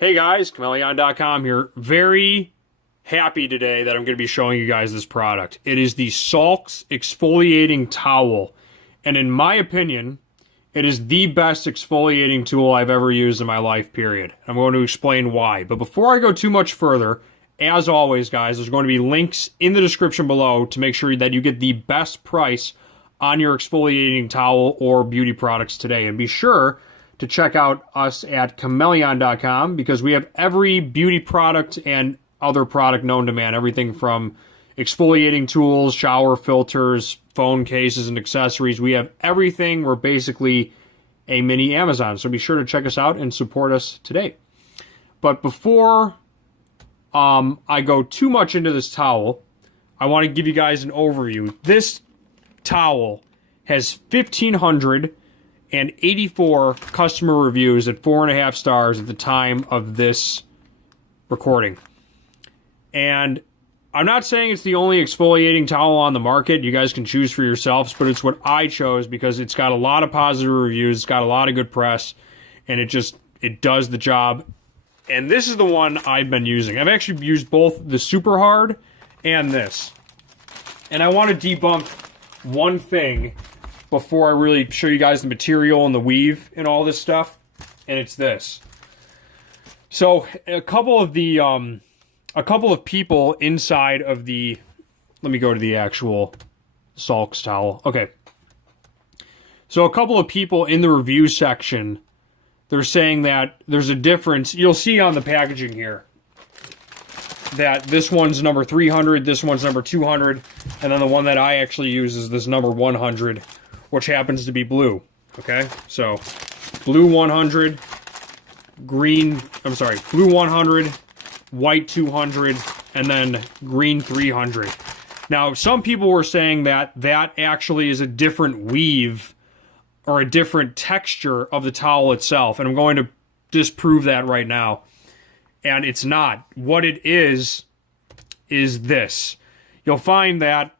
Hey guys, Chmelaeon.com here. Very happy today that I'm going to be showing you guys this product. It is the Salux exfoliating towel. And in my opinion, it is the best exfoliating tool I've ever used in my life, period. I'm going to explain why. But before I go too much further, as always, guys, there's going to be links in the description below to make sure that you get the best price on your exfoliating towel or beauty products today. And be sure to check out us at Chmelaeon.com because we have every beauty product and other product known to man. Everything from exfoliating tools, shower filters, phone cases, and accessories. We have everything. We're basically a mini Amazon. So be sure to check us out and support us today. But before I go too much into this towel, I want to give you guys an overview. This towel has 1,584 customer reviews at 4.5 stars at the time of this recording. And I'm not saying it's the only exfoliating towel on the market. You guys can choose for yourselves, but it's what I chose because it's got a lot of positive reviews, it's got a lot of good press, and it does the job. And this is the one I've been using. I've actually used both the Super Hard and this. And I want to debunk one thing before I really show you guys the material and the weave and all this stuff, and it's this. So a couple of people inside of the, let me go to the actual Salux towel. Okay. So a couple of people in the review section, they're saying that there's a difference. You'll see on the packaging here that this one's number 300, this one's number 200, and then the one that I actually use is this number 100, which happens to be blue. Okay, so blue 100, blue 100, white 200, and then green 300. Now, some people were saying that that actually is a different weave or a different texture of the towel itself, and I'm going to disprove that right now. And it's not. What it is this. You'll find that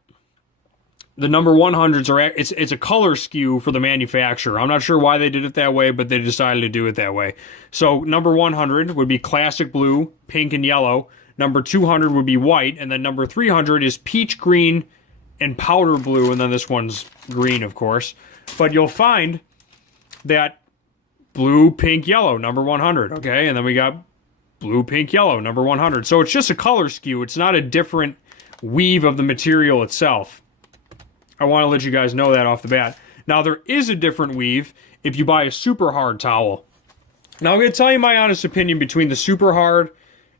the number 100s are, it's a color skew for the manufacturer. I'm not sure why they did it that way, but they decided to do it that way. So number 100 would be classic blue, pink, and yellow. Number 200 would be white, and then number 300 is peach green and powder blue, and then this one's green, of course. But you'll find that blue, pink, yellow, number 100, okay? And then we got blue, pink, yellow, number 100. So it's just a color skew. It's not a different weave of the material itself. I want to let you guys know that off the bat. Now, there is a different weave if you buy a super hard towel. Now, I'm going to tell you my honest opinion between the super hard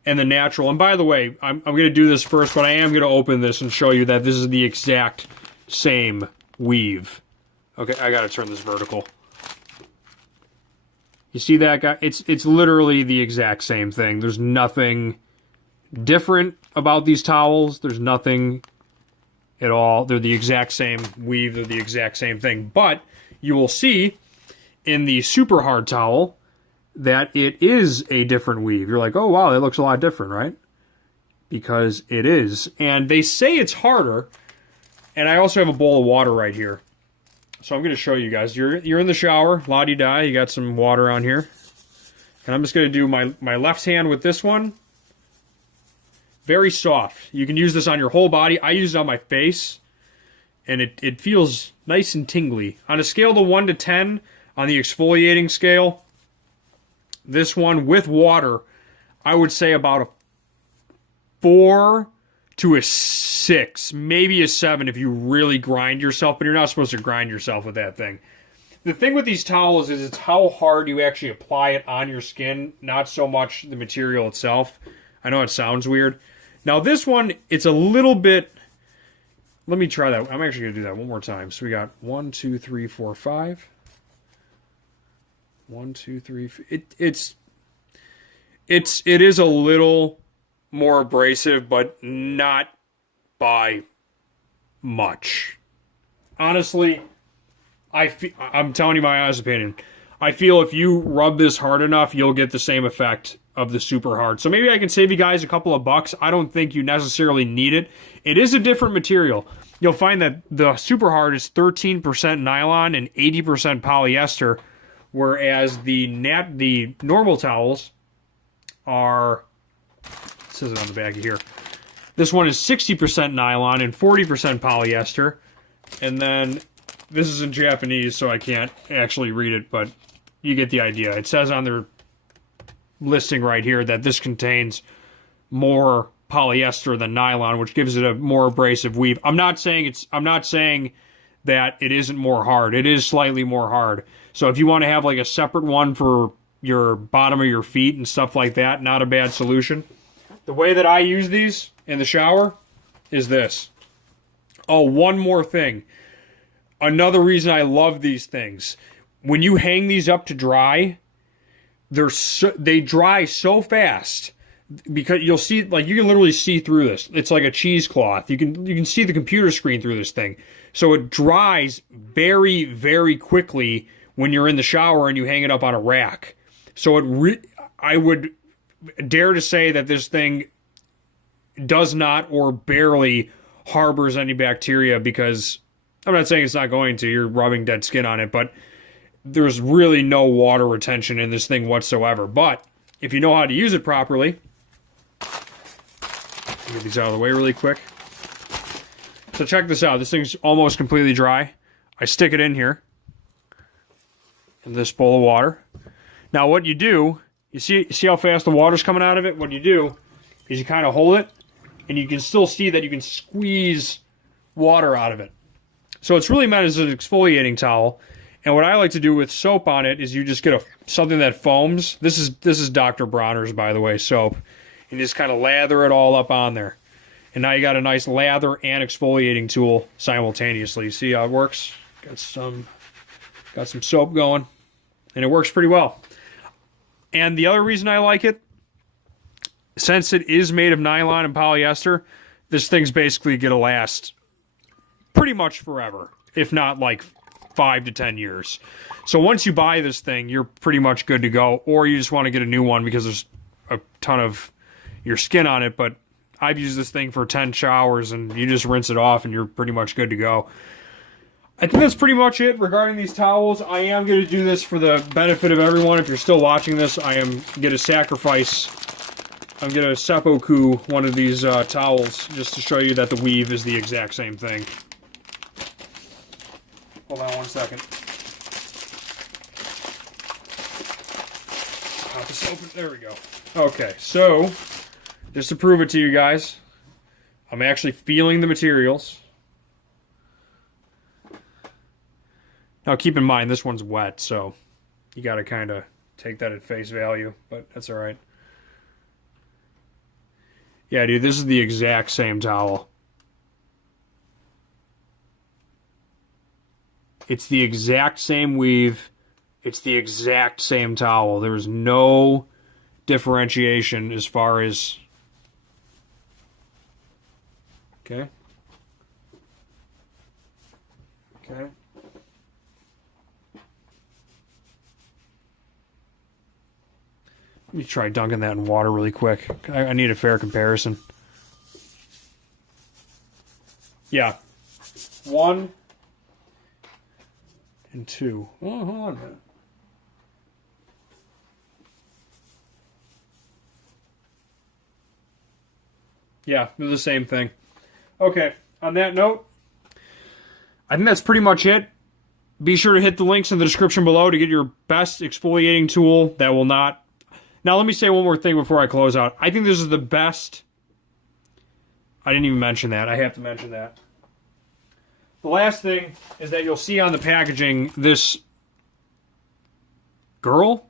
and the natural. And by the way, I'm going to do this first, but I am going to open this and show you that this is the exact same weave. Okay, I got to turn this vertical. You see that, guy? It's literally the exact same thing. There's nothing different about these towels. There's nothing at all. They're the exact same weave. They're the exact same thing. But you will see in the super hard towel that it is a different weave. You're like, oh, wow, that looks a lot different, right? Because it is. And they say it's harder. And I also have a bowl of water right here. So I'm going to show you guys. You're in the shower, la-di-da, you got some water on here. And I'm just going to do my left hand with this one. Very soft. You can use this on your whole body. I use it on my face. And it feels nice and tingly. On a scale of 1 to 10, on the exfoliating scale, this one with water, I would say about a 4 to a 6, maybe a 7 if you really grind yourself, but you're not supposed to grind yourself with that thing. The thing with these towels is it's how hard you actually apply it on your skin, not so much the material itself. I know it sounds weird. Now this one, it's a little bit, let me try that. I'm actually going to do that one more time. So we got 1, 2, 3, 4, 5. 1, 2, 3, it is a little more abrasive, but not by much. Honestly, I'm telling you my honest opinion. I feel if you rub this hard enough, you'll get the same effect of the super hard. So maybe I can save you guys a couple of bucks. I don't think you necessarily need it. It is a different material. You'll find that the super hard is 13% nylon and 80% polyester, whereas the normal towels are, it says it on the back of here. This one is 60% nylon and 40% polyester. And then this is in Japanese, so I can't actually read it, but you get the idea. It says on their listing right here that this contains more polyester than nylon, which gives it a more abrasive weave. I'm not saying that it isn't more hard. It is slightly more hard. So if you want to have like a separate one for your bottom of your feet and stuff like that, not a bad solution. The way that I use these in the shower is this. Oh, one more thing. Another reason I love these things. When you hang these up to dry, they dry so fast because you'll see, like, you can literally see through this. It's like a cheesecloth. You can see the computer screen through this thing. So it dries very, very quickly when you're in the shower and you hang it up on a rack. So I would dare to say that this thing does not or barely harbors any bacteria, because I'm not saying it's not going to. You're rubbing dead skin on it, but there's really no water retention in this thing whatsoever. But if you know how to use it properly, get these out of the way really quick. So check this out. This thing's almost completely dry. I stick it in here in this bowl of water. Now what you do, you see how fast the water's coming out of it? What you do is you kind of hold it, and you can still see that you can squeeze water out of it. So it's really meant as an exfoliating towel. And what I like to do with soap on it is you just get something that foams. This is Dr. Bronner's, by the way, soap. And just kind of lather it all up on there. And now you got a nice lather and exfoliating tool simultaneously. You see how it works? Got some soap going. And it works pretty well. And the other reason I like it, since it is made of nylon and polyester, this thing's basically going to last pretty much forever, if not like 5 to 10 years. So once you buy this thing, you're pretty much good to go, or you just want to get a new one because there's a ton of your skin on it. But I've used this thing for 10 showers, and you just rinse it off and you're pretty much good to go. I think that's pretty much it regarding these towels. I am going to do this for the benefit of everyone. If you're still watching this, I am going to sacrifice, I'm going to seppuku one of these towels just to show you that the weave is the exact same thing. Hold on one second. Pop this open. There we go. Okay, so just to prove it to you guys, I'm actually feeling the materials. Now keep in mind, this one's wet, so you got to kind of take that at face value, but that's all right. Yeah, dude, this is the exact same towel. It's the exact same weave. It's the exact same towel. There is no differentiation as far as... Okay. Okay. Let me try dunking that in water really quick. I need a fair comparison. Yeah. 1 and 2. Oh, hold on a minute. Yeah, they're the same thing. Okay, on that note, I think that's pretty much it. Be sure to hit the links in the description below to get your best exfoliating tool that will not... Now, let me say one more thing before I close out. I think this is the best... I didn't even mention that. I have to mention that. The last thing is that you'll see on the packaging, this girl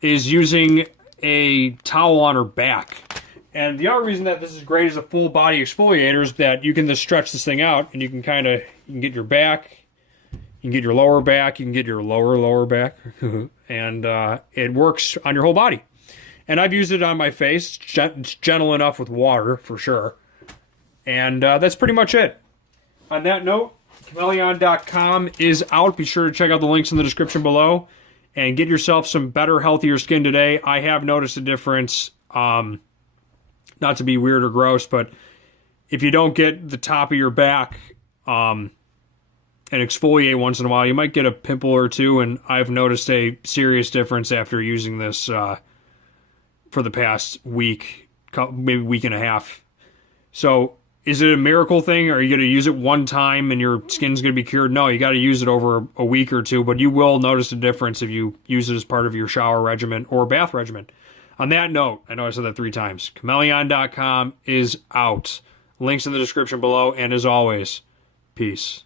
is using a towel on her back. And the other reason that this is great as a full body exfoliator is that you can just stretch this thing out, and you can you can get your back, you can get your lower back, you can get your lower back, and it works on your whole body. And I've used it on my face. It's gentle enough with water, for sure. And that's pretty much it. On that note, Chmelaeon.com is out. Be sure to check out the links in the description below and get yourself some better, healthier skin today. I have noticed a difference. Not to be weird or gross, but if you don't get the top of your back and exfoliate once in a while, you might get a pimple or two, and I've noticed a serious difference after using this for the past week, maybe week and a half. So is it a miracle thing? Are you going to use it one time and your skin's going to be cured? No, you got to use it over a week or two, but you will notice a difference if you use it as part of your shower regimen or bath regimen. On that note, I know I said that 3 times. Chmelaeon.com is out. Links in the description below, and as always, peace.